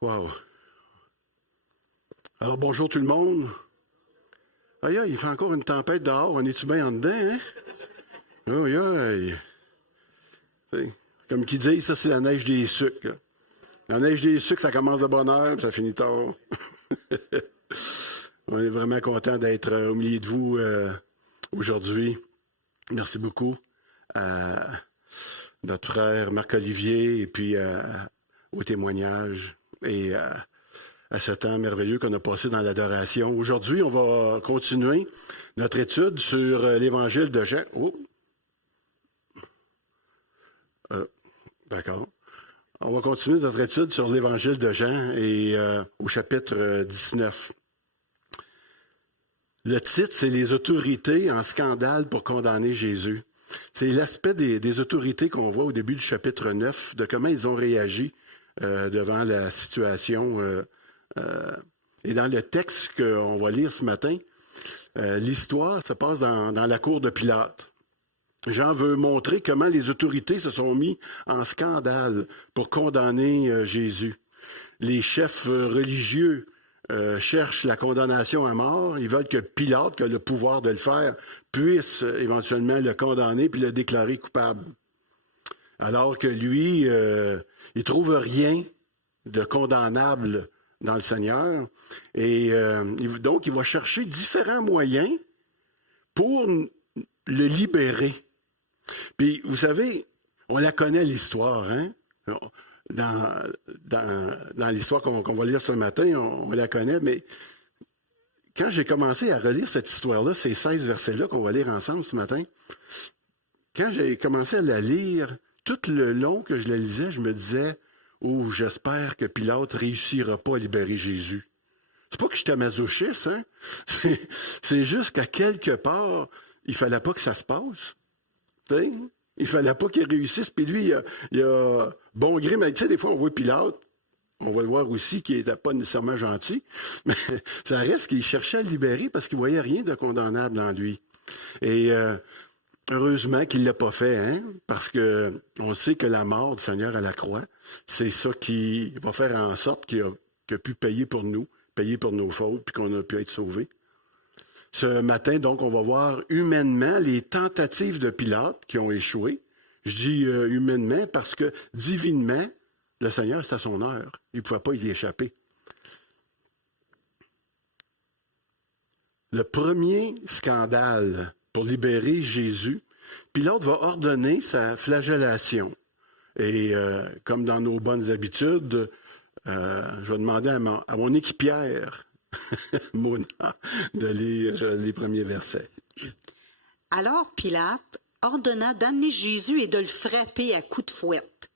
Wow. Alors, bonjour tout le monde. Aïe, aïe, il fait encore une tempête dehors. On est-tu bien en dedans, hein? Aïe, aïe. C'est- Comme qui dit, ça, c'est la neige des sucres, là. La neige des sucres, ça commence de bonne heure, puis ça finit tard. On est vraiment content d'être au milieu de vous aujourd'hui. Merci beaucoup à notre frère Marc-Olivier et puis au témoignage et à ce temps merveilleux qu'on a passé dans l'adoration. Aujourd'hui, on va continuer notre étude sur l'Évangile de Jean. Oh. D'accord. On va continuer notre étude sur l'Évangile de Jean et au chapitre 19. Le titre, c'est « Les autorités en scandale pour condamner Jésus ». C'est l'aspect des autorités qu'on voit au début du chapitre 9, de comment ils ont réagi devant la situation. Et dans le texte qu'on va lire ce matin, l'histoire se passe dans la cour de Pilate. Jean veut montrer comment les autorités se sont mis en scandale pour condamner Jésus. Les chefs religieux cherchent la condamnation à mort. Ils veulent que Pilate, qui a le pouvoir de le faire, puisse éventuellement le condamner puis le déclarer coupable. Alors que lui, il trouve rien de condamnable dans le Seigneur. Et donc, il va chercher différents moyens pour le libérer. Puis, vous savez, on la connaît l'histoire, hein? Dans l'histoire qu'on va lire ce matin, on la connaît, mais quand j'ai commencé à relire cette histoire-là, ces 16 versets-là qu'on va lire ensemble ce matin, quand j'ai commencé à la lire, tout le long que je la lisais, je me disais, oh, j'espère que Pilate ne réussira pas à libérer Jésus. C'est pas que j'étais masochiste, hein? C'est juste qu'à quelque part, il fallait pas que ça se passe. T'sais? Il fallait pas qu'il réussisse. Puis lui, il a bon gré, mais tu sais, des fois, on voit Pilate, on va le voir aussi, qu'il n'était pas nécessairement gentil, mais ça reste qu'il cherchait à le libérer parce qu'il voyait rien de condamnable en lui. Et heureusement qu'il ne l'a pas fait, hein? Parce que on sait que la mort du Seigneur à la croix, c'est ça qui va faire en sorte qu'il a pu payer pour nous, payer pour nos fautes, puis qu'on a pu être sauvés. Ce matin, donc, on va voir humainement les tentatives de Pilate qui ont échoué. Je dis humainement parce que divinement, le Seigneur, c'est à son heure. Il ne pouvait pas y échapper. Le premier scandale pour libérer Jésus, Pilate va ordonner sa flagellation. Et comme dans nos bonnes habitudes, je vais demander à mon équipière, Mona, de lire les premiers versets. Alors Pilate ordonna d'amener Jésus et de le frapper à coups de fouette.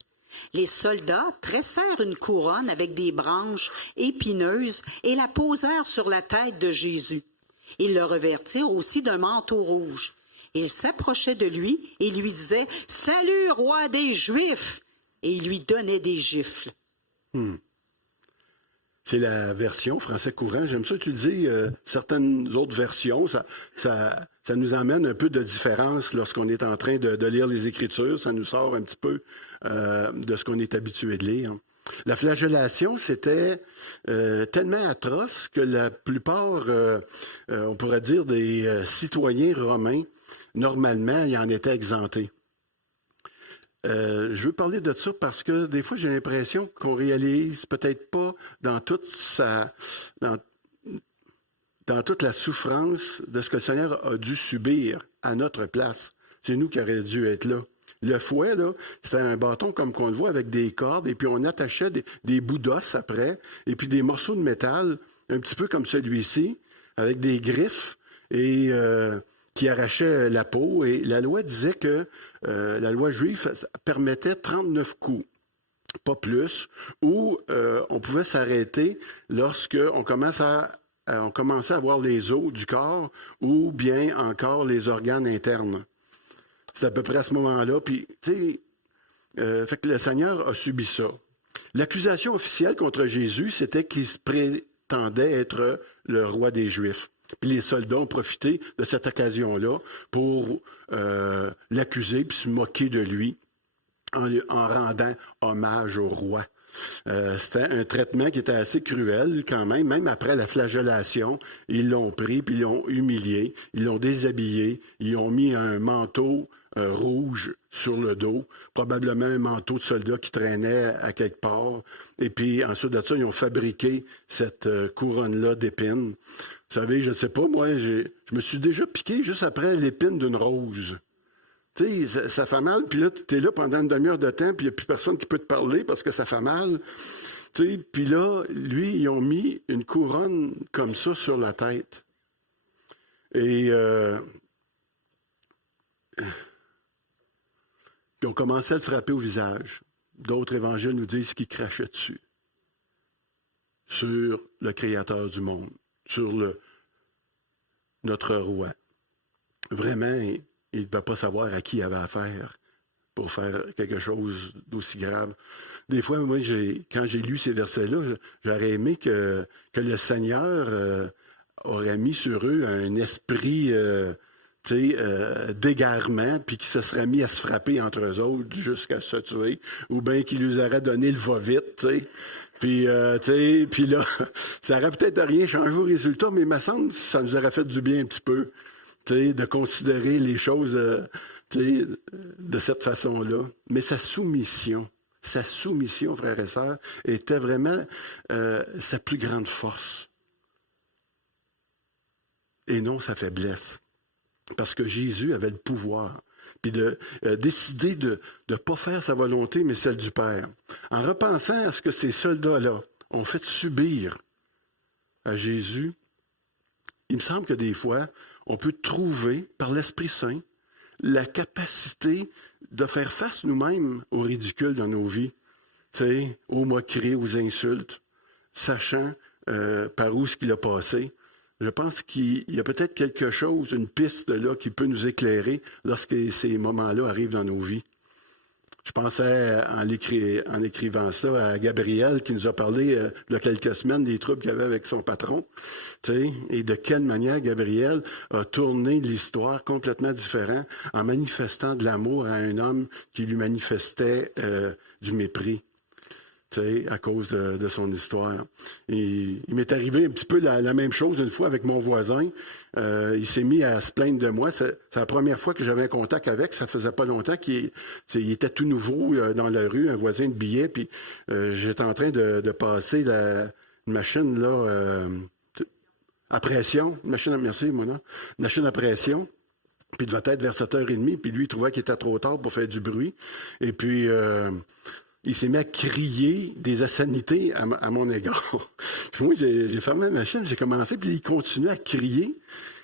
Les soldats tressèrent une couronne avec des branches épineuses et la posèrent sur la tête de Jésus. Ils le revêtirent aussi d'un manteau rouge. Ils s'approchaient de lui et lui disaient « Salut, roi des Juifs !» et ils lui donnaient des gifles. C'est la version français courant. J'aime ça utiliser certaines autres versions. Ça nous amène un peu de différence lorsqu'on est en train de lire les Écritures. Ça nous sort un petit peu de ce qu'on est habitué de lire. La flagellation, c'était tellement atroce que la plupart, on pourrait dire, des citoyens romains, normalement, ils en étaient exemptés. Je veux parler de ça parce que des fois, j'ai l'impression qu'on réalise peut-être pas dans toute la souffrance de ce que le Seigneur a dû subir à notre place. C'est nous qui aurions dû être là. Le fouet, là, c'était un bâton comme qu'on le voit avec des cordes, et puis on attachait des bouts d'os après, et puis des morceaux de métal, un petit peu comme celui-ci, avec des griffes, et qui arrachaient la peau. Et la loi disait que la loi juive permettait 39 coups, pas plus, où on pouvait s'arrêter lorsqu'on commençait à voir les os du corps ou bien encore les organes internes. C'est à peu près à ce moment-là. Puis, tu sais, fait que le Seigneur a subi ça. L'accusation officielle contre Jésus, c'était qu'il se prétendait être le roi des Juifs. Puis les soldats ont profité de cette occasion-là pour l'accuser puis se moquer de lui en rendant hommage au roi. C'était un traitement qui était assez cruel quand même après la flagellation. Ils l'ont pris, puis ils l'ont humilié, ils l'ont déshabillé, ils ont mis un manteau rouge sur le dos, probablement un manteau de soldat qui traînait à quelque part. Et puis ensuite de ça, ils ont fabriqué cette couronne-là d'épines. Vous savez, je ne sais pas, moi, je me suis déjà piqué juste après l'épine d'une rose. Tu sais, ça fait mal, puis là, tu es là pendant une demi-heure de temps, puis il n'y a plus personne qui peut te parler parce que ça fait mal. Tu sais, puis là, lui, ils ont mis une couronne comme ça sur la tête. Et ils ont commencé à le frapper au visage. D'autres évangiles nous disent qu'il crachait dessus. Sur le Créateur du monde, sur notre roi. Vraiment, il ne peut pas savoir à qui il avait affaire pour faire quelque chose d'aussi grave. Des fois, moi, quand j'ai lu ces versets-là, j'aurais aimé que le Seigneur aurait mis sur eux un esprit d'égarement, puis qu'ils se seraient mis à se frapper entre eux autres jusqu'à se tuer, ou bien qu'il leur aurait donné le va-vite, tu sais. Puis là, ça aurait peut-être rien changé au résultat, mais il me semble que ça nous aurait fait du bien un petit peu, de considérer les choses de cette façon-là. Mais sa soumission, frères et sœurs, était vraiment sa plus grande force. Et non sa faiblesse. Parce que Jésus avait le pouvoir. Puis de décider de ne pas faire sa volonté, mais celle du Père. En repensant à ce que ces soldats-là ont fait subir à Jésus, il me semble que des fois, on peut trouver, par l'Esprit Saint, la capacité de faire face nous-mêmes au ridicule dans nos vies, aux moqueries, aux insultes, sachant par où ce qu'il a passé. Je pense qu'il y a peut-être quelque chose, une piste là qui peut nous éclairer lorsque ces moments-là arrivent dans nos vies. Je pensais en écrivant ça à Gabriel qui nous a parlé il y a quelques semaines des troubles qu'il avait avec son patron. Et de quelle manière Gabriel a tourné l'histoire complètement différente en manifestant de l'amour à un homme qui lui manifestait du mépris. À cause de son histoire. Et il m'est arrivé un petit peu la même chose une fois avec mon voisin. Il s'est mis à se plaindre de moi. C'est la première fois que j'avais un contact avec. Ça faisait pas longtemps qu'il était tout nouveau dans la rue, un voisin de billets. Puis j'étais en train de passer une machine là, à pression. Merci, Mona. Une machine à pression. Puis il devait être vers 7h30. Puis lui, il trouvait qu'il était trop tard pour faire du bruit. Et puis... il s'est mis à crier des insanités à mon égard. Puis moi, j'ai fermé la machine, j'ai commencé, puis il continuait à crier.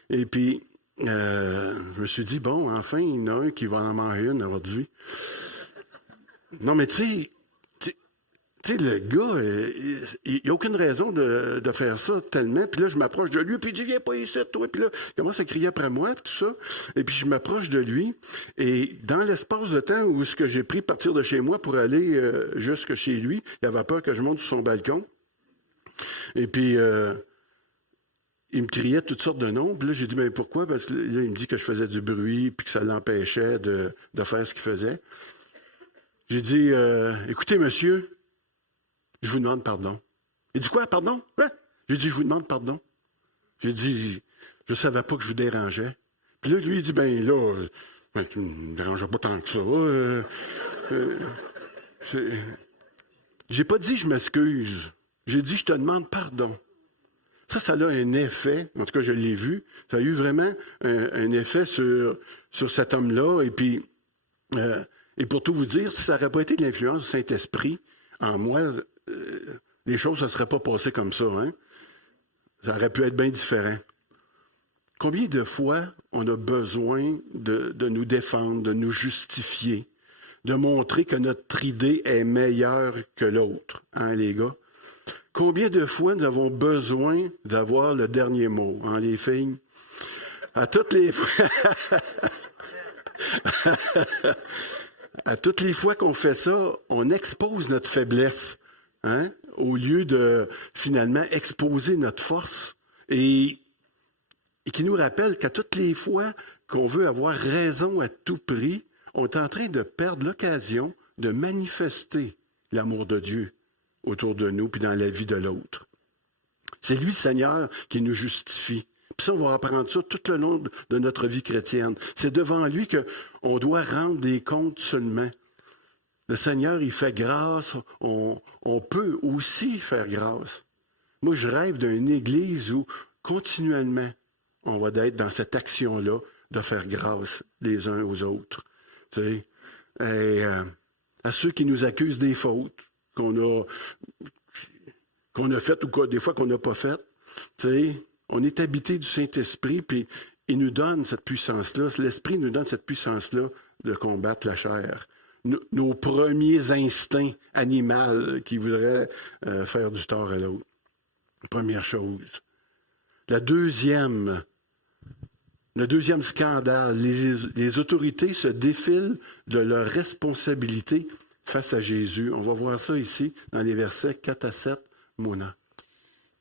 Et puis, je me suis dit, bon, enfin, il y en a un qui va en manger une aujourd'hui. Non, mais tu sais, le gars, il n'y a aucune raison de faire ça tellement. Puis là, je m'approche de lui, puis il dit, viens pas ici, toi. Puis là, il commence à crier après moi, puis tout ça. Et puis, je m'approche de lui. Et dans l'espace de temps où ce que j'ai pris partir de chez moi pour aller jusque chez lui, il avait peur que je monte sur son balcon. Et puis, il me criait toutes sortes de noms. Puis là, j'ai dit, mais pourquoi? Parce que là, il me dit que je faisais du bruit, puis que ça l'empêchait de faire ce qu'il faisait. J'ai dit, écoutez, monsieur, je vous demande pardon. Il dit quoi, pardon? Ouais. J'ai dit, je vous demande pardon. J'ai dit, je ne savais pas que je vous dérangeais. Puis là, lui, il dit, ben là, tu ne me dérangeais pas tant que ça. J'ai pas dit je m'excuse. J'ai dit, je te demande pardon. Ça a un effet, en tout cas, je l'ai vu, ça a eu vraiment un effet sur cet homme-là. Et puis, et pour tout vous dire, si ça n'aurait pas été de l'influence du Saint-Esprit en moi, les choses ne se seraient pas passées comme ça. Hein? Ça aurait pu être bien différent. Combien de fois on a besoin de nous défendre, de nous justifier, de montrer que notre idée est meilleure que l'autre, hein, les gars? Combien de fois nous avons besoin d'avoir le dernier mot, hein, les filles? À toutes les fois... À toutes les fois qu'on fait ça, on expose notre faiblesse, hein, au lieu de finalement exposer notre force et qui nous rappelle qu'à toutes les fois qu'on veut avoir raison à tout prix, on est en train de perdre l'occasion de manifester l'amour de Dieu autour de nous puis dans la vie de l'autre. C'est lui, Seigneur, qui nous justifie. Puis ça, on va apprendre ça tout le long de notre vie chrétienne. C'est devant lui qu'on doit rendre des comptes seulement. Le Seigneur, il fait grâce. On peut aussi faire grâce. Moi, je rêve d'une église où, continuellement, on va être dans cette action-là de faire grâce les uns aux autres. Tu sais? Et à ceux qui nous accusent des fautes qu'on a faites ou des fois qu'on n'a pas faites. Tu sais? On est habité du Saint-Esprit, puis il nous donne cette puissance-là. L'Esprit nous donne cette puissance-là de combattre la chair. Nos premiers instincts animaux qui voudraient faire du tort à l'autre. Première chose. Le deuxième scandale, les autorités se défilent de leurs responsabilités face à Jésus. On va voir ça ici dans les versets 4 à 7. Mona.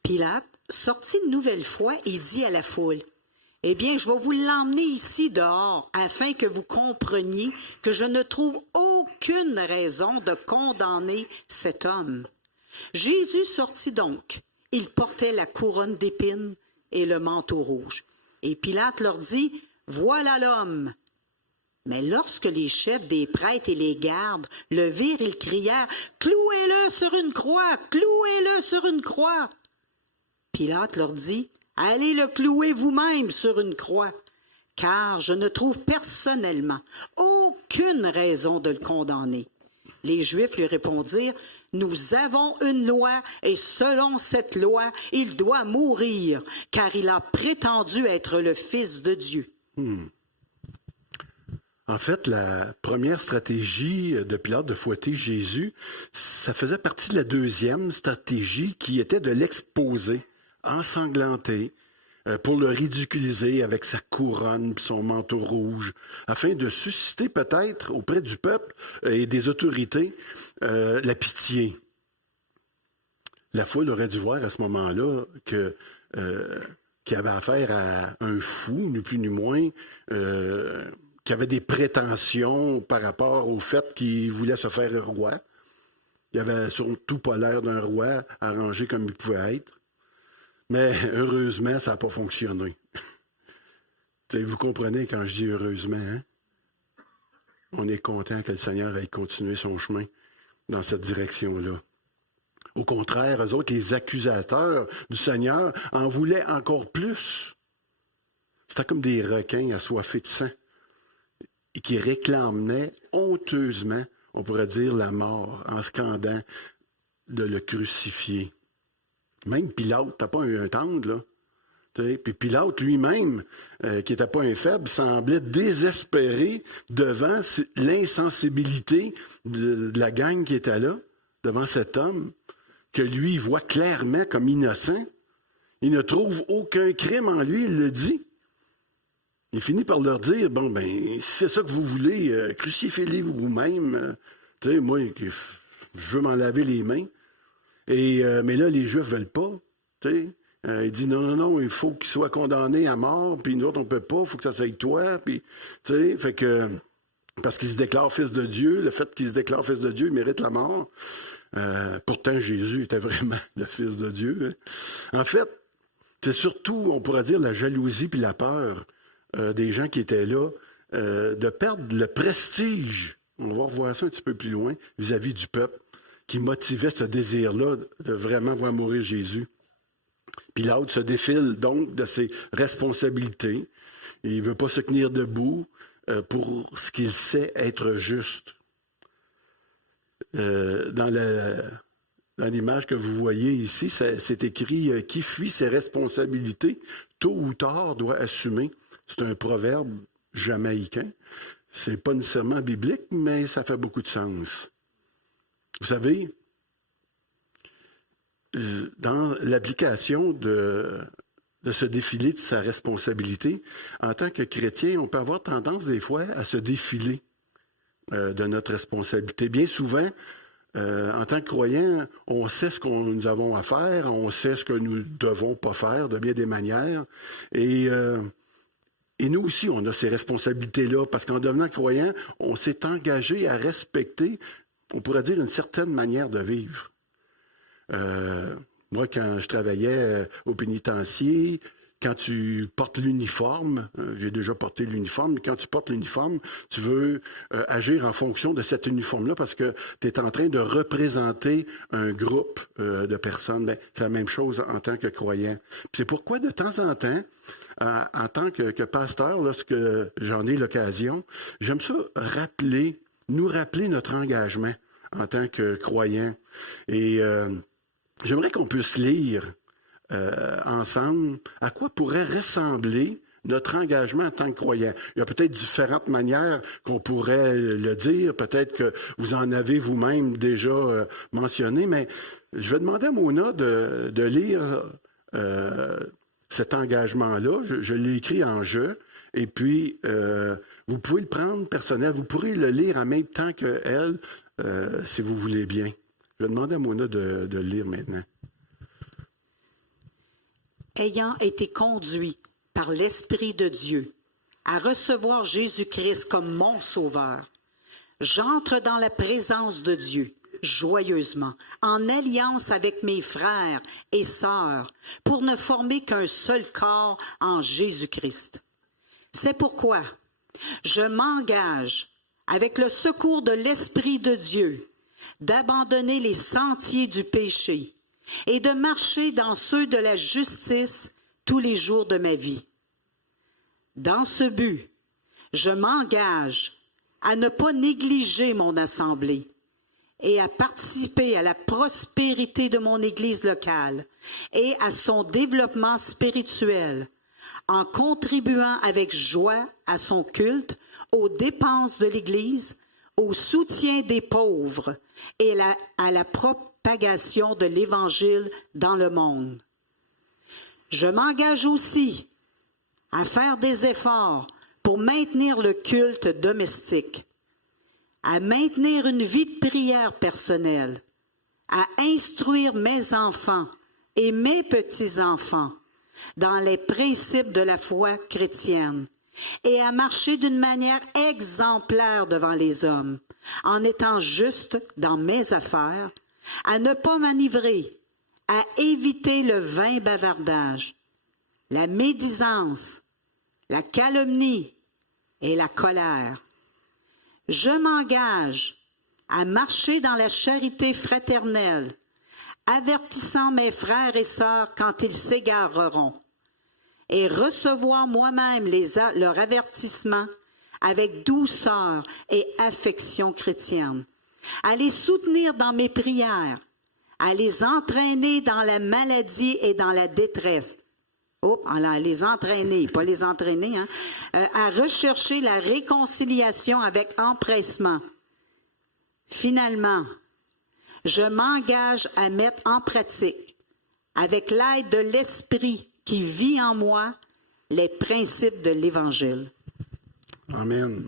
Pilate sortit une nouvelle fois et dit à la foule, « Eh bien, je vais vous l'emmener ici dehors, afin que vous compreniez que je ne trouve aucune raison de condamner cet homme. » Jésus sortit donc. Il portait la couronne d'épines et le manteau rouge. Et Pilate leur dit, « Voilà l'homme. » Mais lorsque les chefs des prêtres et les gardes le virent, ils crièrent, « Clouez-le sur une croix! Clouez-le sur une croix! » Pilate leur dit, « Allez le clouer vous-même sur une croix, car je ne trouve personnellement aucune raison de le condamner. » Les Juifs lui répondirent, « Nous avons une loi, et selon cette loi, il doit mourir, car il a prétendu être le Fils de Dieu. » En fait, la première stratégie de Pilate de fouetter Jésus, ça faisait partie de la deuxième stratégie qui était de l'exposer, ensanglanter, pour le ridiculiser avec sa couronne et son manteau rouge, afin de susciter peut-être auprès du peuple et des autorités la pitié. La foule aurait dû voir à ce moment-là qu'il avait affaire à un fou, ni plus ni moins, qui avait des prétentions par rapport au fait qu'il voulait se faire roi. Il avait surtout pas l'air d'un roi arrangé comme il pouvait être. Mais heureusement, ça n'a pas fonctionné. Vous comprenez quand je dis heureusement, hein? On est content que le Seigneur ait continué son chemin dans cette direction-là. Au contraire, eux autres, les accusateurs du Seigneur en voulaient encore plus. C'était comme des requins assoiffés de sang et qui réclamaient honteusement, on pourrait dire, la mort en scandant de le crucifier. Même Pilate, t'as pas un tendre, là. Puis Pilate lui-même, qui n'était pas un faible, semblait désespéré devant l'insensibilité de la gang qui était là, devant cet homme, que lui il voit clairement comme innocent. Il ne trouve aucun crime en lui, il le dit. Il finit par leur dire, bon, ben, si c'est ça que vous voulez, crucifiez-les vous-même. Moi, je veux m'en laver les mains. Mais là, les Juifs ne veulent pas. Il dit non, il faut qu'il soit condamné à mort, puis nous autres, on ne peut pas, il faut que ça soit avec toi. Puis, fait que, parce qu'il se déclare fils de Dieu, le fait qu'il se déclare fils de Dieu, il mérite la mort. Pourtant, Jésus était vraiment le fils de Dieu. Hein. En fait, c'est surtout, on pourrait dire, la jalousie puis la peur des gens qui étaient là, de perdre le prestige, on va revoir ça un petit peu plus loin, vis-à-vis du peuple, qui motivait ce désir-là de vraiment voir mourir Jésus. Pilate se défile donc de ses responsabilités. Il ne veut pas se tenir debout pour ce qu'il sait être juste. Dans l'image que vous voyez ici, c'est écrit « Qui fuit ses responsabilités, tôt ou tard doit assumer ». C'est un proverbe jamaïcain. Ce n'est pas nécessairement biblique, mais ça fait beaucoup de sens. Vous savez, dans l'application de se défiler de sa responsabilité, en tant que chrétien, on peut avoir tendance des fois à se défiler de notre responsabilité. Bien souvent, en tant que croyant, on sait ce que nous avons à faire, on sait ce que nous ne devons pas faire de bien des manières. Et nous aussi, on a ces responsabilités-là, parce qu'en devenant croyant, on s'est engagé à respecter, on pourrait dire, une certaine manière de vivre. Moi, quand je travaillais au pénitencier, quand tu portes l'uniforme, j'ai déjà porté l'uniforme, mais quand tu portes l'uniforme, tu veux agir en fonction de cet uniforme-là parce que tu es en train de représenter un groupe de personnes. Ben, c'est la même chose en tant que croyant. Puis c'est pourquoi, de temps en temps, en tant que pasteur, lorsque j'en ai l'occasion, j'aime ça nous rappeler notre engagement en tant que croyant. Et j'aimerais qu'on puisse lire ensemble à quoi pourrait ressembler notre engagement en tant que croyant. Il y a peut-être différentes manières qu'on pourrait le dire. Peut-être que vous en avez vous-même déjà mentionné, mais je vais demander à Mona de lire cet engagement-là. Je l'ai écrit en jeu. Et puis, vous pouvez le prendre personnel. Vous pourrez le lire en même temps qu'elle, si vous voulez bien. Je vais demander à Mona de le lire maintenant. Ayant été conduit par l'Esprit de Dieu à recevoir Jésus-Christ comme mon Sauveur, j'entre dans la présence de Dieu joyeusement, en alliance avec mes frères et sœurs, pour ne former qu'un seul corps en Jésus-Christ. C'est pourquoi je m'engage, avec le secours de l'Esprit de Dieu, d'abandonner les sentiers du péché et de marcher dans ceux de la justice tous les jours de ma vie. Dans ce but, je m'engage à ne pas négliger mon assemblée et à participer à la prospérité de mon Église locale et à son développement spirituel, en contribuant avec joie à son culte, aux dépenses de l'Église, au soutien des pauvres et à la propagation de l'Évangile dans le monde. Je m'engage aussi à faire des efforts pour maintenir le culte domestique, à maintenir une vie de prière personnelle, à instruire mes enfants et mes petits-enfants dans les principes de la foi chrétienne et à marcher d'une manière exemplaire devant les hommes, en étant juste dans mes affaires, à ne pas m'enivrer, à éviter le vain bavardage, la médisance, la calomnie et la colère. Je m'engage à marcher dans la charité fraternelle, avertissant mes frères et sœurs quand ils s'égareront, et recevoir moi-même leur avertissement avec douceur et affection chrétienne, à les soutenir dans mes prières, à les entraîner dans la maladie et dans la détresse. À les entraîner, pas les entraîner, à rechercher la réconciliation avec empressement. Finalement, je m'engage à mettre en pratique, avec l'aide de l'Esprit qui vit en moi, les principes de l'Évangile. Amen.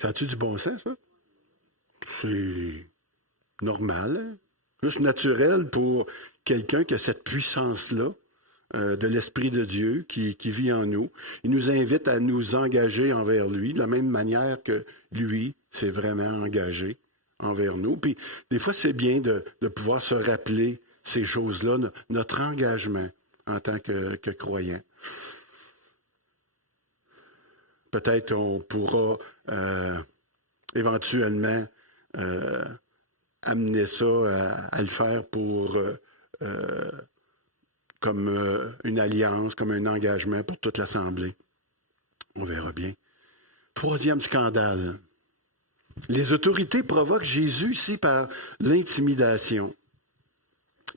Ça a-tu du bon sens, ça? C'est normal, hein? Juste naturel pour quelqu'un qui a cette puissance-là de l'Esprit de Dieu qui vit en nous. Il nous invite à nous engager envers lui de la même manière que lui s'est vraiment engagé envers nous. Puis des fois, c'est bien de pouvoir se rappeler ces choses-là, notre engagement en tant que croyant. Peut-être on pourra éventuellement amener ça à le faire pour comme une alliance, comme un engagement pour toute l'Assemblée. On verra bien. Troisième scandale. Les autorités provoquent Jésus ici par l'intimidation.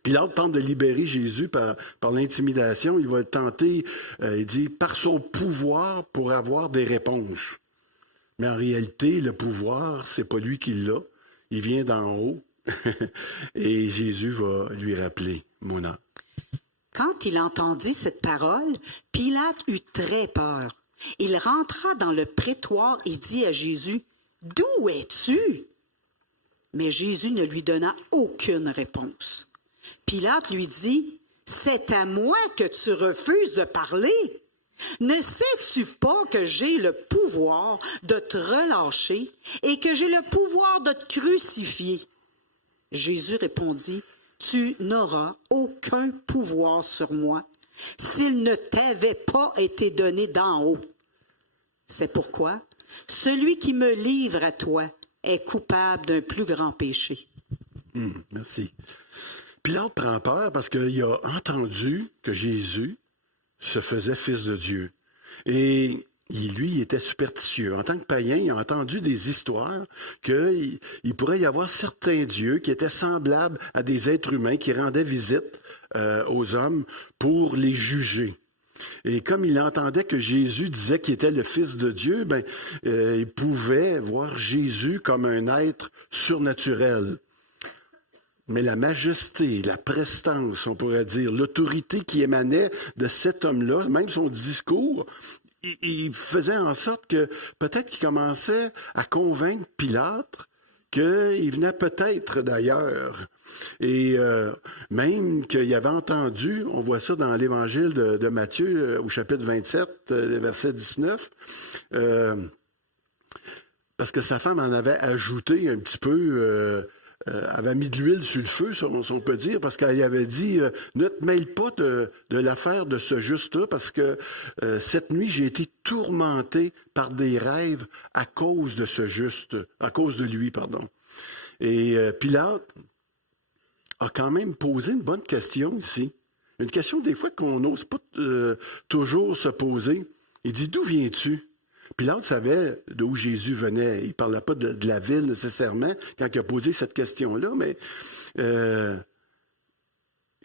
Pilate tente de libérer Jésus par l'intimidation. Il va tenter, il dit, par son pouvoir pour avoir des réponses. Mais en réalité, le pouvoir, c'est pas lui qui l'a. Il vient d'en haut. Et Jésus va lui rappeler, Mona. Quand il entendit cette parole, Pilate eut très peur. Il rentra dans le prétoire et dit à Jésus, « D'où es-tu? » Mais Jésus ne lui donna aucune réponse. Pilate lui dit, « C'est à moi que tu refuses de parler. Ne sais-tu pas que j'ai le pouvoir de te relâcher et que j'ai le pouvoir de te crucifier? » Jésus répondit, « Tu n'auras aucun pouvoir sur moi s'il ne t'avait pas été donné d'en haut. C'est pourquoi celui qui me livre à toi est coupable d'un plus grand péché. » Merci. Pilate prend peur parce qu'il a entendu que Jésus se faisait fils de Dieu. Et lui, il était superstitieux. En tant que païen, il a entendu des histoires qu'il pourrait y avoir certains dieux qui étaient semblables à des êtres humains qui rendaient visite aux hommes pour les juger. Et comme il entendait que Jésus disait qu'il était le Fils de Dieu, il pouvait voir Jésus comme un être surnaturel. Mais la majesté, la prestance, on pourrait dire, l'autorité qui émanait de cet homme-là, même son discours, il faisait en sorte que peut-être qu'il commençait à convaincre Pilate qu'il venait peut-être d'ailleurs. Et même qu'il avait entendu, on voit ça dans l'Évangile de Matthieu au chapitre 27, verset 19, parce que sa femme en avait ajouté un petit peu... avait mis de l'huile sur le feu, si on peut dire, parce qu'elle avait dit ne te mêle pas de l'affaire de ce juste-là, parce que cette nuit, j'ai été tourmenté par des rêves à cause de ce juste, à cause de lui, pardon. Et Pilate a quand même posé une bonne question ici. Une question des fois qu'on n'ose pas toujours se poser. Il dit, d'où viens-tu? Pilate savait d'où Jésus venait. Il ne parlait pas de la ville nécessairement quand il a posé cette question-là, mais il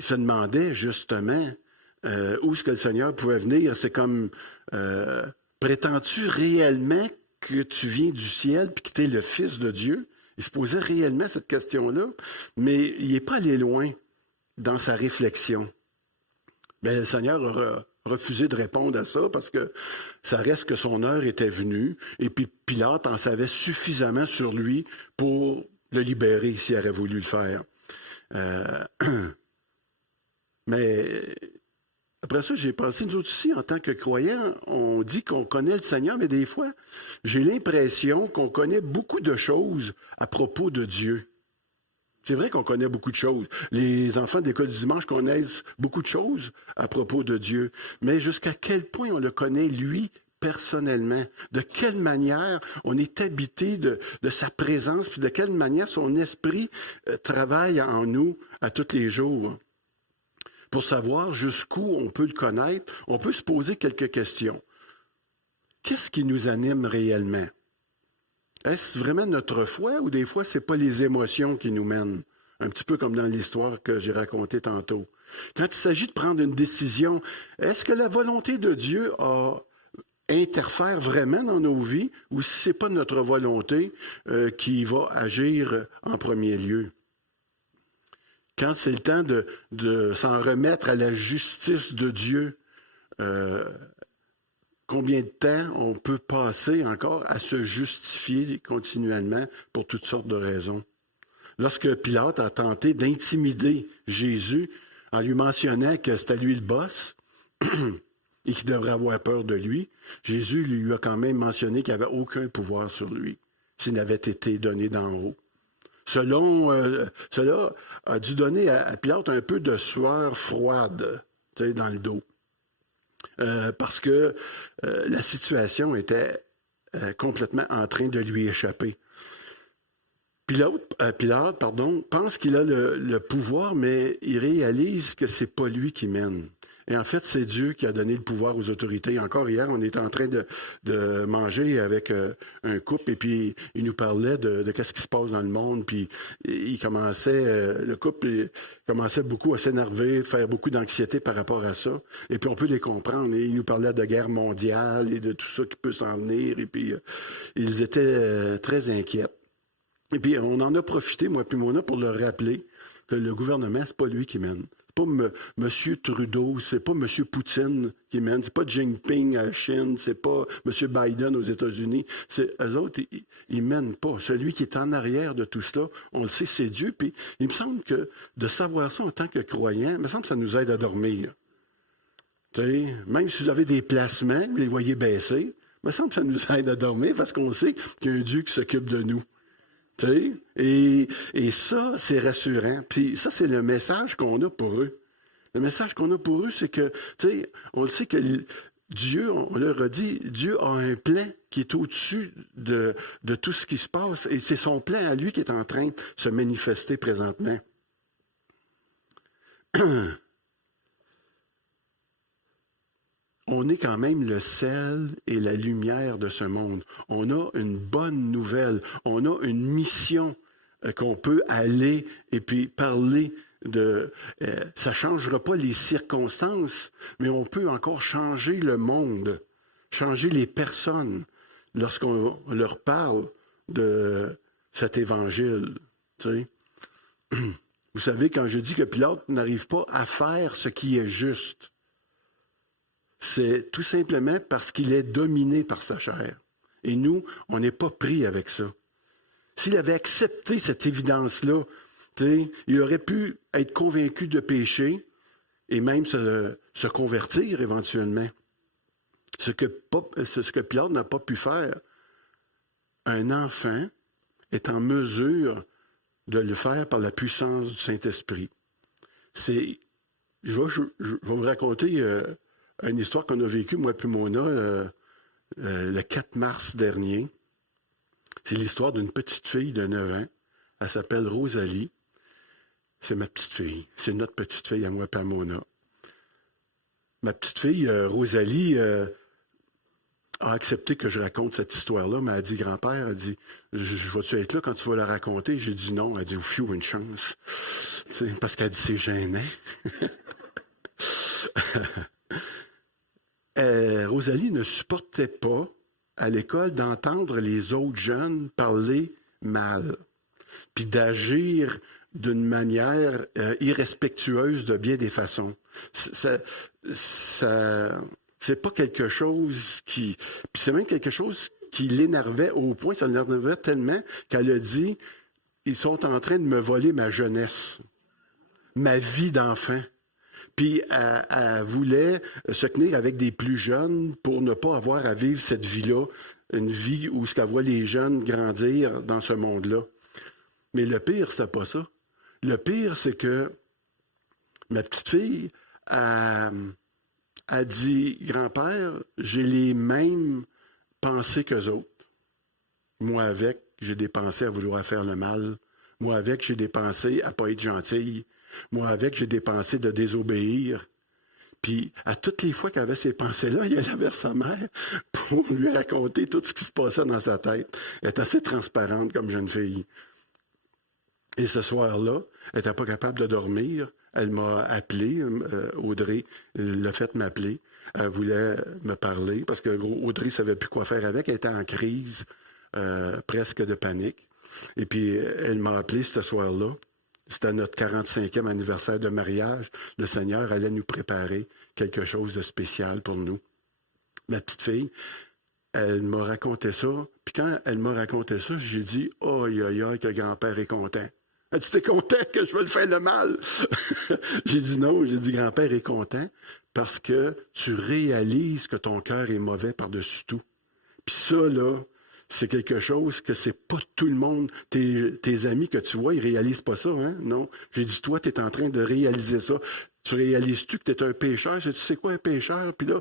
se demandait justement où est-ce que le Seigneur pouvait venir. C'est comme, prétends-tu réellement que tu viens du ciel et que tu es le Fils de Dieu? Il se posait réellement cette question-là, mais il n'est pas allé loin dans sa réflexion. Mais le Seigneur a refusé de répondre à ça parce que ça reste que son heure était venue et puis Pilate en savait suffisamment sur lui pour le libérer s'il aurait voulu le faire. Mais après ça, j'ai pensé, nous autres aussi, en tant que croyants, on dit qu'on connaît le Seigneur, mais des fois, j'ai l'impression qu'on connaît beaucoup de choses à propos de Dieu. C'est vrai qu'on connaît beaucoup de choses. Les enfants d'école du dimanche connaissent beaucoup de choses à propos de Dieu. Mais jusqu'à quel point on le connaît, lui, personnellement? De quelle manière on est habité de sa présence, puis de quelle manière son esprit travaille en nous à tous les jours? Pour savoir jusqu'où on peut le connaître, on peut se poser quelques questions. Qu'est-ce qui nous anime réellement? Est-ce vraiment notre foi ou des fois, ce n'est pas les émotions qui nous mènent? Un petit peu comme dans l'histoire que j'ai racontée tantôt. Quand il s'agit de prendre une décision, est-ce que la volonté de Dieu interfère vraiment dans nos vies ou si ce n'est pas notre volonté qui va agir en premier lieu? Quand c'est le temps de s'en remettre à la justice de Dieu, combien de temps on peut passer encore à se justifier continuellement pour toutes sortes de raisons? Lorsque Pilate a tenté d'intimider Jésus en lui mentionnant que c'était lui le boss et qu'il devrait avoir peur de lui, Jésus lui a quand même mentionné qu'il n'avait aucun pouvoir sur lui s'il n'avait été donné d'en haut. Cela a dû donner à Pilate un peu de sueur froide dans le dos. Parce que la situation était complètement en train de lui échapper. Pilate, pense qu'il a le pouvoir, mais il réalise que c'est pas lui qui mène. Et en fait, c'est Dieu qui a donné le pouvoir aux autorités. Encore hier, on était en train de manger avec un couple et puis il nous parlait de qu'est-ce qui se passe dans le monde. Puis le couple commençait beaucoup à s'énerver, faire beaucoup d'anxiété par rapport à ça. Et puis on peut les comprendre. Et il nous parlait de guerre mondiale et de tout ça qui peut s'en venir. Et puis ils étaient très inquiets. Et puis on en a profité, moi puis Mona, pour leur rappeler que le gouvernement, c'est pas lui qui mène. C'est pas M. Trudeau, c'est pas M. Poutine qui mène, c'est pas Jinping à la Chine, c'est pas M. Biden aux États-Unis. Eux autres, ils mènent pas. Celui qui est en arrière de tout cela, on le sait, c'est Dieu. Puis il me semble que de savoir ça en tant que croyant, il me semble que ça nous aide à dormir. T'sais, même si vous avez des placements, vous les voyez baisser, il me semble que ça nous aide à dormir parce qu'on sait qu'il y a un Dieu qui s'occupe de nous. Tu sais? Et ça, c'est rassurant. Puis ça, c'est le message qu'on a pour eux. Le message qu'on a pour eux, c'est que, tu sais, on le sait que Dieu, on leur a dit, Dieu a un plan qui est au-dessus de tout ce qui se passe. Et c'est son plan à lui qui est en train de se manifester présentement. On est quand même le sel et la lumière de ce monde. On a une bonne nouvelle. On a une mission qu'on peut aller et puis parler de... ça ne changera pas les circonstances, mais on peut encore changer le monde, changer les personnes lorsqu'on leur parle de cet évangile. Tu sais. Vous savez, quand je dis que Pilate n'arrive pas à faire ce qui est juste, c'est tout simplement parce qu'il est dominé par sa chair. Et nous, on n'est pas pris avec ça. S'il avait accepté cette évidence-là, il aurait pu être convaincu de péché et même se convertir éventuellement. Ce que Pilate n'a pas pu faire. Un enfant est en mesure de le faire par la puissance du Saint-Esprit. Je vais vous raconter une histoire qu'on a vécue, moi et Mona, le 4 mars dernier. C'est l'histoire d'une petite fille de 9 ans. Elle s'appelle Rosalie. C'est ma petite fille. C'est notre petite fille à moi et à Mona. Ma petite fille, Rosalie, a accepté que je raconte cette histoire-là, mais elle a dit, grand-père, elle dit, je vais-tu être là quand tu vas la raconter? J'ai dit non. Elle a dit, fiou, une chance. Parce qu'elle dit, c'est gênant. Rosalie ne supportait pas à l'école d'entendre les autres jeunes parler mal, puis d'agir d'une manière irrespectueuse de bien des façons. C'est pas quelque chose qui... Puis c'est même quelque chose qui l'énervait au point, ça l'énervait tellement qu'elle a dit, ils sont en train de me voler ma jeunesse, ma vie d'enfant. Puis elle voulait se tenir avec des plus jeunes pour ne pas avoir à vivre cette vie-là, une vie où elle voit les jeunes grandir dans ce monde-là. Mais le pire, c'était pas ça. Le pire, c'est que ma petite fille a dit, grand-père, j'ai les mêmes pensées qu'eux autres. Moi avec, j'ai des pensées à vouloir faire le mal. Moi avec, j'ai des pensées à pas être gentille. Moi, avec, j'ai des pensées de désobéir. Puis, à toutes les fois qu'elle avait ces pensées-là, il allait vers sa mère pour lui raconter tout ce qui se passait dans sa tête. Elle est assez transparente comme jeune fille. Et ce soir-là, elle n'était pas capable de dormir. Elle m'a appelé, Audrey l'a fait m'appeler. Elle voulait me parler parce que Audrey ne savait plus quoi faire avec. Elle était en crise, presque de panique. Et puis, elle m'a appelé ce soir-là. C'était notre 45e anniversaire de mariage. Le Seigneur allait nous préparer quelque chose de spécial pour nous. Ma petite fille, elle m'a raconté ça. Puis quand elle m'a raconté ça, j'ai dit, « Aïe, aïe, aïe, que grand-père est content. » Elle dit, « T'es content que je veux faire le mal? » J'ai dit non, j'ai dit, « Grand-père est content parce que tu réalises que ton cœur est mauvais par-dessus tout. » Puis ça, là, c'est quelque chose que c'est pas tout le monde. Tes amis que tu vois, ils réalisent pas ça, hein? Non. J'ai dit, toi, tu es en train de réaliser ça. Tu réalises-tu que tu es un pécheur? J'ai dit, c'est quoi un pécheur? Puis là,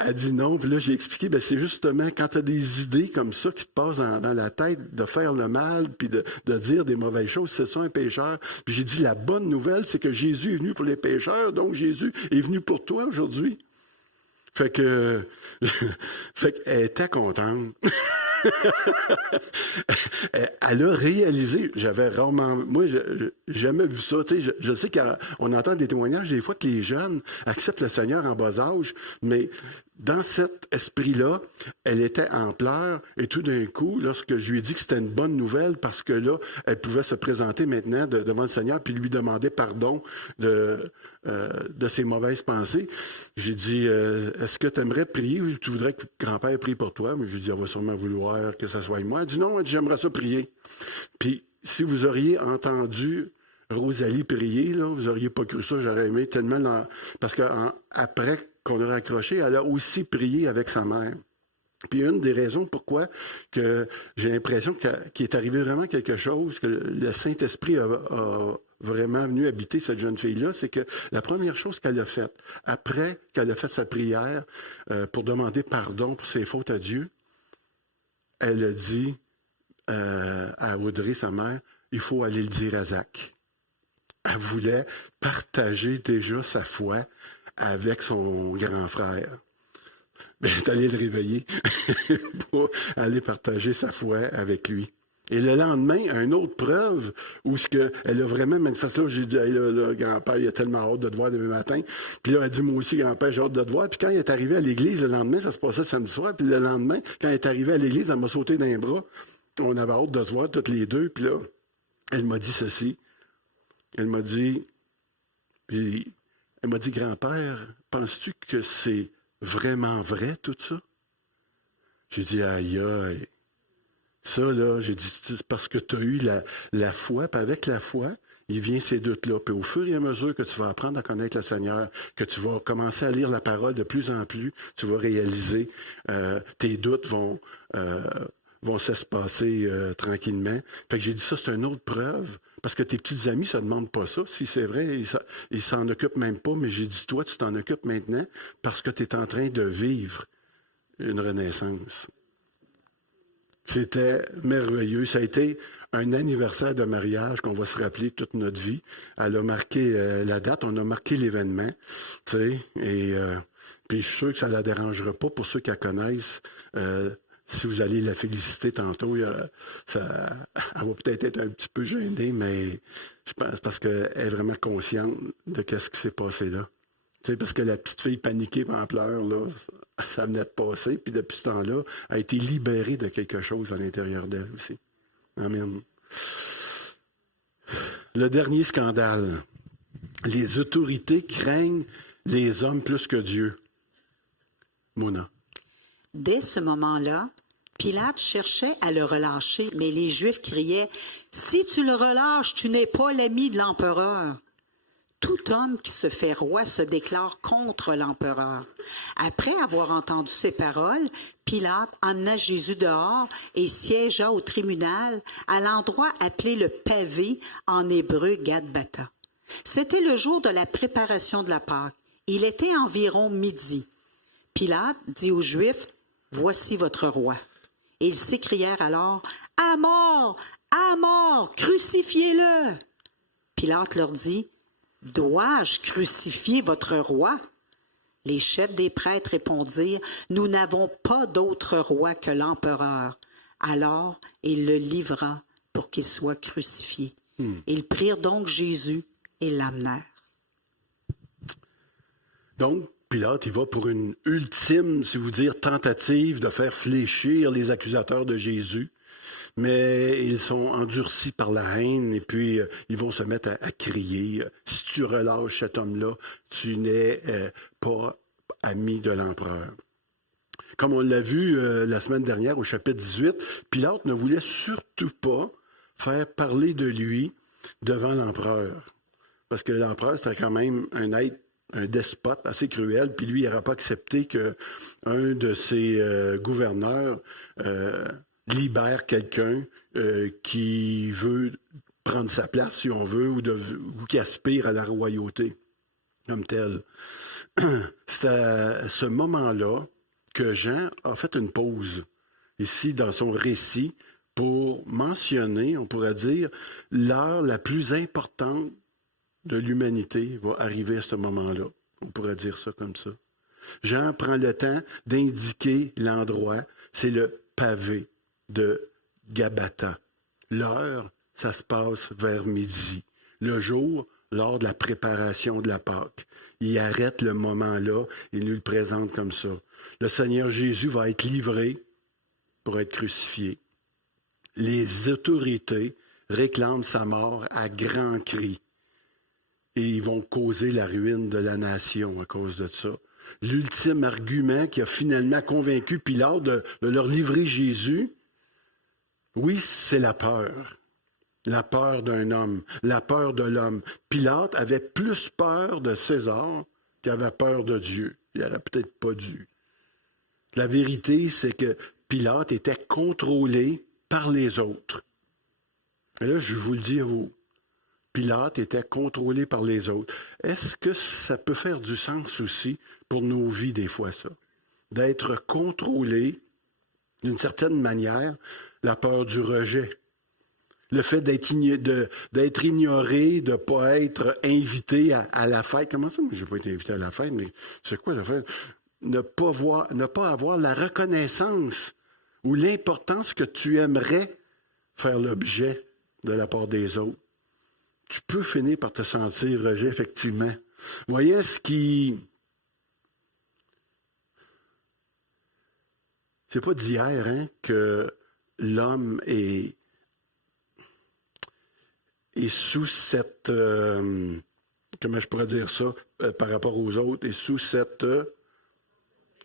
elle dit non. Puis là, j'ai expliqué, c'est justement quand tu as des idées comme ça qui te passent dans la tête de faire le mal, puis de dire des mauvaises choses, c'est ça un pécheur. Puis j'ai dit, la bonne nouvelle, c'est que Jésus est venu pour les pécheurs, donc Jésus est venu pour toi aujourd'hui. Fait qu'elle était contente. Elle a réalisé, j'avais rarement, moi, j'ai jamais vu ça. Je sais qu'on entend des témoignages des fois que les jeunes acceptent le Seigneur en bas âge, mais dans cet esprit-là, elle était en pleurs et tout d'un coup, lorsque je lui ai dit que c'était une bonne nouvelle parce que là, elle pouvait se présenter maintenant devant le Seigneur puis lui demander pardon de ses mauvaises pensées, j'ai dit, est-ce que tu aimerais prier ou tu voudrais que grand-père prie pour toi? Mais j'ai dit, elle va sûrement vouloir que ça soit moi. Elle dit non, elle dit, j'aimerais ça prier. Puis si vous auriez entendu Rosalie prier, là, vous n'auriez pas cru ça, j'aurais aimé tellement... Parce qu'après qu'on aurait accroché, elle a aussi prié avec sa mère. Puis une des raisons pourquoi que j'ai l'impression qu'il est arrivé vraiment quelque chose, que le Saint-Esprit a vraiment venu habiter cette jeune fille-là, c'est que la première chose qu'elle a faite, après qu'elle a fait sa prière pour demander pardon pour ses fautes à Dieu, elle a dit à Audrey, sa mère, il faut aller le dire à Zach. Elle voulait partager déjà sa foi avec son grand frère. Elle est allée le réveiller pour aller partager sa foi avec lui. Et le lendemain, une autre preuve où elle a vraiment manifesté, là, j'ai dit, hey, là, grand-père, il a tellement hâte de te voir demain matin. Puis là, elle a dit, moi aussi, grand-père, j'ai hâte de te voir. Puis quand il est arrivé à l'église le lendemain, ça se passait samedi soir, puis le lendemain, quand il est arrivé à l'église, elle m'a sauté dans les bras. On avait hâte de se voir toutes les deux. Puis là, elle m'a dit ceci. Elle m'a dit, grand-père, penses-tu que c'est vraiment vrai, tout ça? J'ai dit, aïe, aïe. Ça, là, j'ai dit, c'est parce que tu as eu la foi, puis avec la foi, il vient ces doutes-là. Puis au fur et à mesure que tu vas apprendre à connaître le Seigneur, que tu vas commencer à lire la parole de plus en plus, tu vas réaliser, tes doutes vont s'espacer tranquillement. Fait que j'ai dit ça, c'est une autre preuve, parce que tes petites amies, ça ne demande pas ça. Si c'est vrai, ils s'en occupent même pas, mais j'ai dit, toi, tu t'en occupes maintenant parce que tu es en train de vivre une renaissance. C'était merveilleux. Ça a été un anniversaire de mariage qu'on va se rappeler toute notre vie. Elle a marqué la date, on a marqué l'événement, tu sais, et puis je suis sûr que ça ne la dérangera pas pour ceux qui la connaissent. Si vous allez la féliciter tantôt, elle va peut-être être un petit peu gênée, mais je pense parce qu'elle est vraiment consciente de ce qui s'est passé là. Tu sais, parce que la petite fille paniquée en pleurs, là, ça venait de passer, puis depuis ce temps-là, elle a été libérée de quelque chose à l'intérieur d'elle aussi. Amen. Le dernier scandale. Les autorités craignent les hommes plus que Dieu. Mona. Dès ce moment-là, Pilate cherchait à le relâcher, mais les Juifs criaient « Si tu le relâches, tu n'es pas l'ami de l'empereur. » Tout homme qui se fait roi se déclare contre l'empereur. Après avoir entendu ces paroles, Pilate emmena Jésus dehors et siégea au tribunal à l'endroit appelé le pavé, en hébreu Gadbata. C'était le jour de la préparation de la Pâque. Il était environ midi. Pilate dit aux Juifs, « Voici votre roi. » Et ils s'écrièrent alors, « À mort! À mort! Crucifiez-le! » Pilate leur dit, « Dois-je crucifier votre roi? » Les chefs des prêtres répondirent, « Nous n'avons pas d'autre roi que l'empereur. » Alors il le livra pour qu'il soit crucifié. Ils prirent donc Jésus et l'amenèrent. Donc, Pilate, il va pour une ultime, si vous dire, tentative de faire fléchir les accusateurs de Jésus. Mais ils sont endurcis par la haine et puis ils vont se mettre à crier. Si tu relâches cet homme-là, tu n'es pas ami de l'empereur. Comme on l'a vu la semaine dernière au chapitre 18, Pilate ne voulait surtout pas faire parler de lui devant l'empereur. Parce que l'empereur, c'était quand même un despote assez cruel, puis lui, il n'aurait pas accepté qu'un de ses gouverneurs libère quelqu'un qui veut prendre sa place, si on veut, ou qui aspire à la royauté comme tel. C'est à ce moment-là que Jean a fait une pause, ici, dans son récit, pour mentionner, on pourrait dire, l'heure la plus importante de l'humanité va arriver à ce moment-là. On pourrait dire ça comme ça. Jean prend le temps d'indiquer l'endroit, c'est le pavé de Gabata. L'heure, ça se passe vers midi. Le jour, lors de la préparation de la Pâque. Il arrête le moment-là, il nous le présente comme ça. Le Seigneur Jésus va être livré pour être crucifié. Les autorités réclament sa mort à grands cris. Et ils vont causer la ruine de la nation à cause de ça. L'ultime argument qui a finalement convaincu Pilate de leur livrer Jésus, oui, c'est la peur. La peur d'un homme, la peur de l'homme. Pilate avait plus peur de César qu'il avait peur de Dieu. Il n'aurait peut-être pas dû. La vérité, c'est que Pilate était contrôlé par les autres. Et là, je vous le dis à vous. Pilate était contrôlé par les autres. Est-ce que ça peut faire du sens aussi pour nos vies des fois, ça? D'être contrôlé d'une certaine manière, la peur du rejet. Le fait d'être ignoré, de ne pas être invité à la fête. Comment ça, moi, je n'ai pas été invité à la fête, mais c'est quoi la fête? Ne pas avoir la reconnaissance ou l'importance que tu aimerais faire l'objet de la part des autres. Tu peux finir par te sentir rejet, effectivement. Voyez ce qui... C'est pas d'hier, hein, que l'homme est sous cette... comment je pourrais dire ça par rapport aux autres? Est sous cette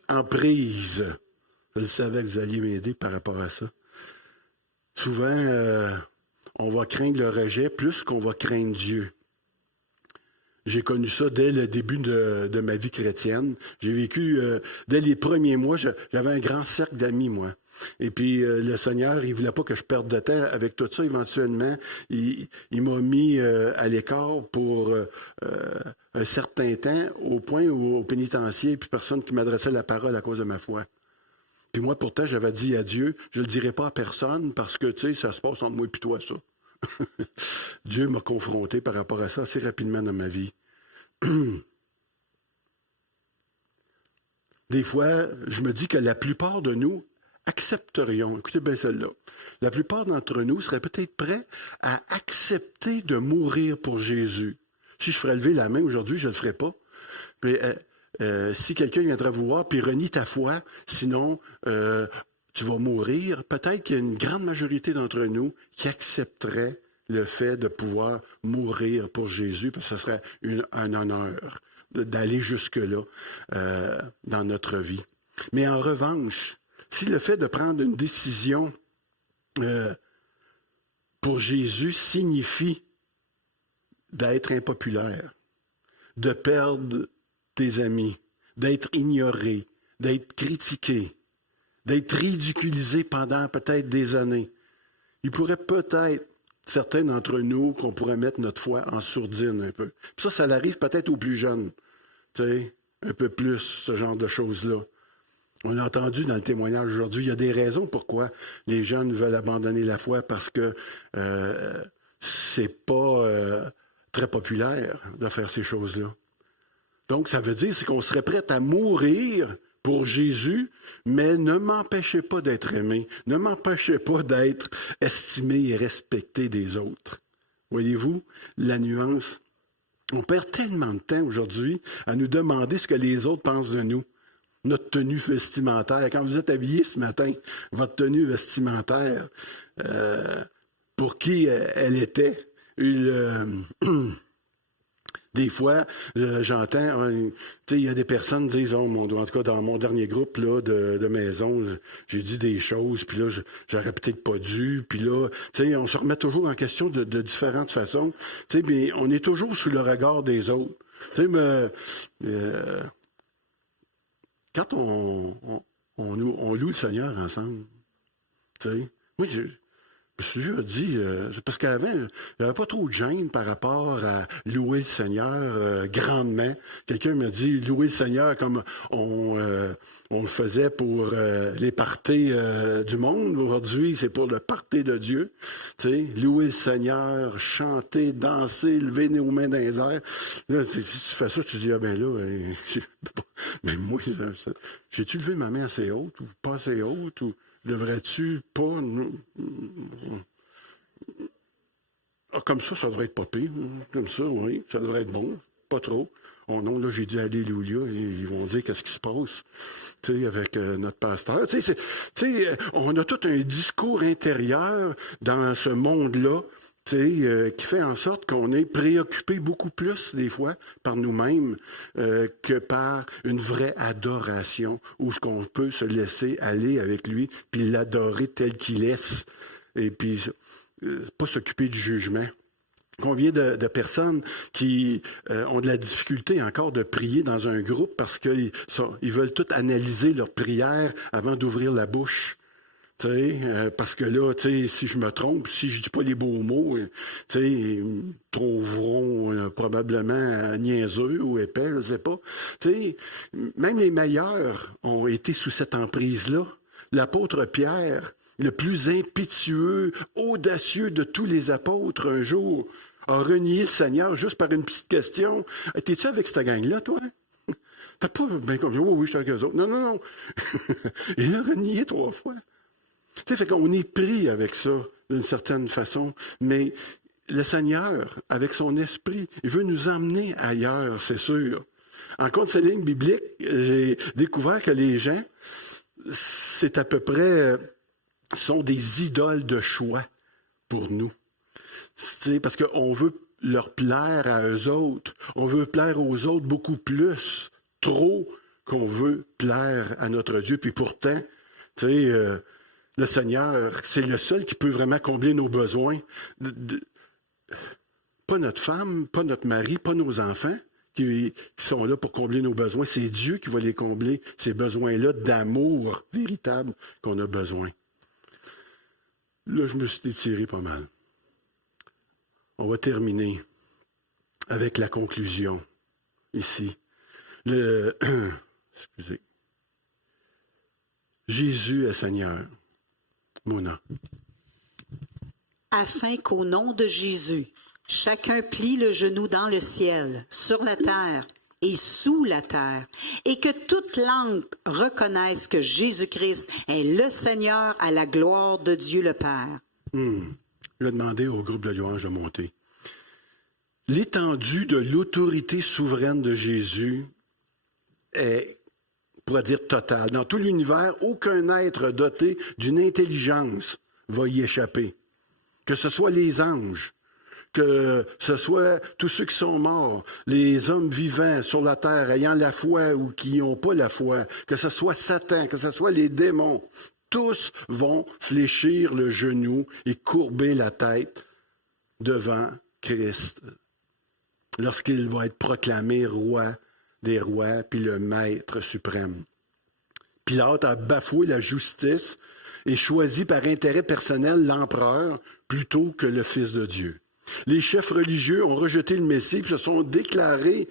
emprise. Je savais que vous alliez m'aider par rapport à ça. Souvent... on va craindre le rejet plus qu'on va craindre Dieu. J'ai connu ça dès le début de ma vie chrétienne. J'ai vécu, dès les premiers mois, j'avais un grand cercle d'amis, moi. Et puis, le Seigneur, il ne voulait pas que je perde de temps avec tout ça. Éventuellement, il m'a mis à l'écart pour un certain temps, au point où, au pénitencier, puis personne qui m'adressait la parole à cause de ma foi. Puis moi, pourtant, j'avais dit à Dieu, je ne le dirai pas à personne parce que, tu sais, ça se passe entre moi et toi, ça. Dieu m'a confronté par rapport à ça assez rapidement dans ma vie. Des fois, je me dis que la plupart de nous accepterions, écoutez bien celle-là, la plupart d'entre nous seraient peut-être prêts à accepter de mourir pour Jésus. Si je ferais lever la main aujourd'hui, je ne le ferais pas. Mais si quelqu'un viendrait vous voir puis renie ta foi, sinon tu vas mourir, peut-être qu'il y a une grande majorité d'entre nous qui accepterait le fait de pouvoir mourir pour Jésus, parce que ce serait un honneur d'aller jusque-là dans notre vie. Mais en revanche, si le fait de prendre une décision pour Jésus signifie d'être impopulaire, de perdre tes amis, d'être ignoré, d'être critiqué, d'être ridiculisé pendant peut-être des années. Il pourrait peut-être, certains d'entre nous, qu'on pourrait mettre notre foi en sourdine un peu. Puis ça arrive peut-être aux plus jeunes, tu sais, un peu plus, ce genre de choses-là. On a entendu dans le témoignage aujourd'hui, il y a des raisons pourquoi les jeunes veulent abandonner la foi, parce que c'est pas très populaire de faire ces choses-là. Donc, ça veut dire qu'on serait prêt à mourir pour Jésus, mais ne m'empêchez pas d'être aimé, ne m'empêchez pas d'être estimé et respecté des autres. Voyez-vous la nuance? On perd tellement de temps aujourd'hui à nous demander ce que les autres pensent de nous. Notre tenue vestimentaire. Quand vous êtes habillé ce matin, votre tenue vestimentaire, pour qui elle était? Des fois, j'entends, tu sais, il y a des personnes qui disent, en tout cas dans mon dernier groupe là, de maison, j'ai dit des choses, puis là, j'aurais peut-être pas dû, puis là, tu sais, on se remet toujours en question de différentes façons, tu sais, mais on est toujours sous le regard des autres. Tu sais, quand on loue le Seigneur ensemble, tu sais, moi, je suis toujours dit, parce qu'avant, il n'y avait pas trop de gêne par rapport à louer le Seigneur grandement. Quelqu'un m'a dit, louer le Seigneur comme on le faisait pour les parties du monde. Aujourd'hui, c'est pour le party de Dieu. Tu sais, louer le Seigneur, chanter, danser, lever nos mains dans les airs. Là, si tu fais ça, tu te dis, ah ben là, mais moi, j'ai-tu levé ma main assez haute ou pas assez haute ou devrais-tu pas... Ah, comme ça devrait être pas pire. Comme ça, oui, ça devrait être bon. Pas trop. Oh non, là, j'ai dit Alléluia. Et ils vont dire qu'est-ce qui se passe, tu sais, avec notre pasteur. Tu sais, on a tout un discours intérieur dans ce monde-là, tu sais, qui fait en sorte qu'on est préoccupé beaucoup plus, des fois, par nous-mêmes que par une vraie adoration, où ce qu'on peut se laisser aller avec lui, puis l'adorer tel qu'il est, et puis pas s'occuper du jugement. Combien de personnes qui ont de la difficulté encore de prier dans un groupe parce qu'ils veulent tout analyser leur prière avant d'ouvrir la bouche. Parce que là, si je me trompe, si je dis pas les beaux mots, ils me trouveront probablement niaiseux ou épais, je ne sais pas. Même les meilleurs ont été sous cette emprise-là. L'apôtre Pierre, le plus impétueux, audacieux de tous les apôtres, un jour, a renié le Seigneur juste par une petite question. T'es-tu avec cette gang-là, toi? T'as pas bien comme oui, je suis avec eux autres. Non. Il a renié 3 fois. Fait qu'on est pris avec ça, d'une certaine façon, mais le Seigneur, avec son esprit, il veut nous emmener ailleurs, c'est sûr. En counseling biblique, j'ai découvert que les gens, c'est à peu près, sont des idoles de choix pour nous. Parce qu'on veut leur plaire à eux autres. On veut plaire aux autres beaucoup plus, trop, qu'on veut plaire à notre Dieu. Puis pourtant, le Seigneur, c'est le seul qui peut vraiment combler nos besoins. Pas notre femme, pas notre mari, pas nos enfants qui sont là pour combler nos besoins. C'est Dieu qui va les combler, ces besoins-là d'amour véritable qu'on a besoin. Là, je me suis étiré pas mal. On va terminer avec la conclusion ici. Excusez. Jésus est Seigneur. Mona. Afin qu'au nom de Jésus, chacun plie le genou dans le ciel, sur la terre et sous la terre, et que toute langue reconnaisse que Jésus-Christ est le Seigneur à la gloire de Dieu le Père. Je vais demander au groupe de louanges de monter. L'étendue de l'autorité souveraine de Jésus est, on pourrait dire, totale. Dans tout l'univers, aucun être doté d'une intelligence va y échapper. Que ce soit les anges, que ce soit tous ceux qui sont morts, les hommes vivants sur la terre ayant la foi ou qui n'ont pas la foi, que ce soit Satan, que ce soit les démons, tous vont fléchir le genou et courber la tête devant Christ lorsqu'il va être proclamé roi des rois puis le maître suprême. Pilate a bafoué la justice et choisi par intérêt personnel l'empereur plutôt que le Fils de Dieu. Les chefs religieux ont rejeté le Messie et se sont déclarés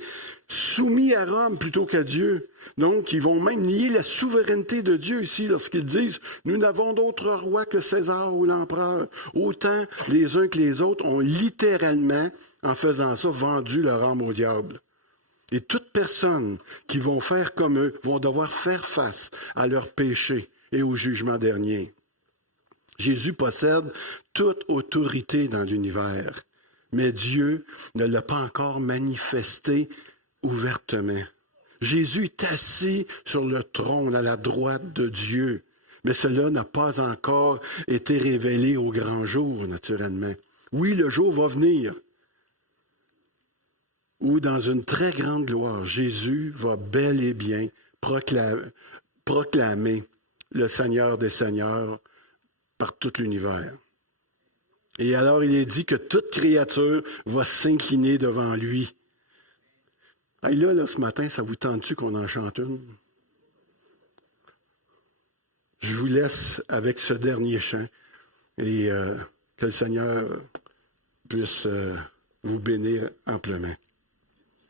soumis à Rome plutôt qu'à Dieu. Donc, ils vont même nier la souveraineté de Dieu ici lorsqu'ils disent « Nous n'avons d'autre roi que César ou l'empereur ». Autant les uns que les autres ont littéralement, en faisant ça, vendu leur âme au diable. Et toute personne qui vont faire comme eux vont devoir faire face à leurs péchés et au jugement dernier. Jésus possède toute autorité dans l'univers, mais Dieu ne l'a pas encore manifesté ouvertement. Jésus est assis sur le trône à la droite de Dieu, mais cela n'a pas encore été révélé au grand jour, naturellement. Oui, le jour va venir où, dans une très grande gloire, Jésus va bel et bien proclamer le Seigneur des Seigneurs par tout l'univers. Et alors, il est dit que toute créature va s'incliner devant lui. Hey, là, ce matin, ça vous tente-tu qu'on en chante une? Je vous laisse avec ce dernier chant et que le Seigneur puisse vous bénir amplement.